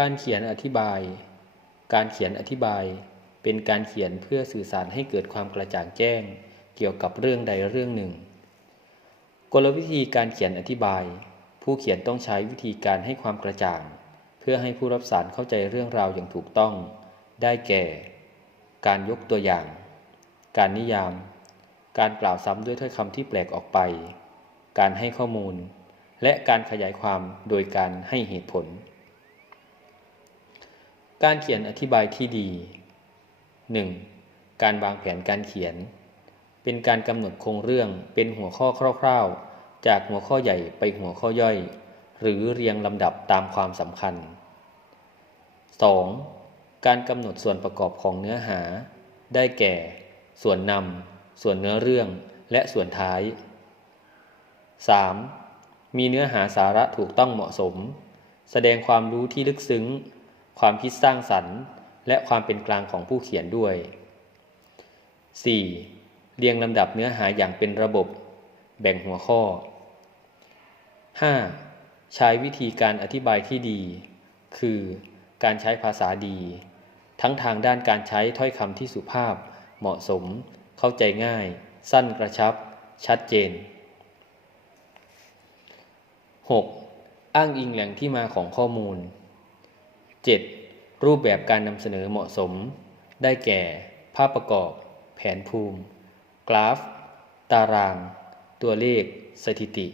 การเขียนอธิบาย การเขียนอธิบาย เป็นการเขียนเพื่อสื่อสารให้เกิดความกระจ่างแจ้ง เกี่ยวกับเรื่องใดเรื่องหนึ่ง กลวิธีการเขียนอธิบาย ผู้เขียนต้องใช้วิธีการให้ความกระจ่าง เพื่อให้ผู้รับสารเข้าใจเรื่องราวอย่างถูกต้อง ได้แก่ การยกตัวอย่าง การนิยาม การกล่าวซ้ำด้วยถ้อยคำที่แปลกออกไป การให้ข้อมูล และการขยายความโดยการให้เหตุผล การเขียนอธิบายที่ดี 1. การวางแผนการเขียน เป็นการกำหนดโครงเรื่องเป็นหัวข้อคร่าวๆ จากหัวข้อใหญ่ไปหัวข้อย่อย หรือเรียงลำดับตามความสำคัญ 2. การกำหนดส่วนประกอบของเนื้อหา ได้แก่ ส่วนนำส่วนเนื้อเรื่อง และส่วนท้าย 3. มีเนื้อหาสาระถูกต้องเหมาะสม แสดงความรู้ที่ลึกซึ้ง ความคิดสร้างสรรค์ และความเป็นกลางของผู้เขียนด้วย 4. เรียงลำดับเนื้อหาอย่างเป็นระบบ แบ่งหัวข้อ 5. ใช้วิธีการอธิบายที่ดี คือการใช้ภาษาดี ทั้งทางด้านการใช้ถ้อยคำที่สุภาพ เหมาะสม เข้าใจง่าย สั้นกระชับ ชัดเจน 6. อ้างอิงแหล่งที่มาของข้อมูล 7. รูปแบบการนำเสนอเหมาะสม ได้แก่ ภาพประกอบ แผนภูมิ กราฟ ตาราง ตัวเลข สถิติ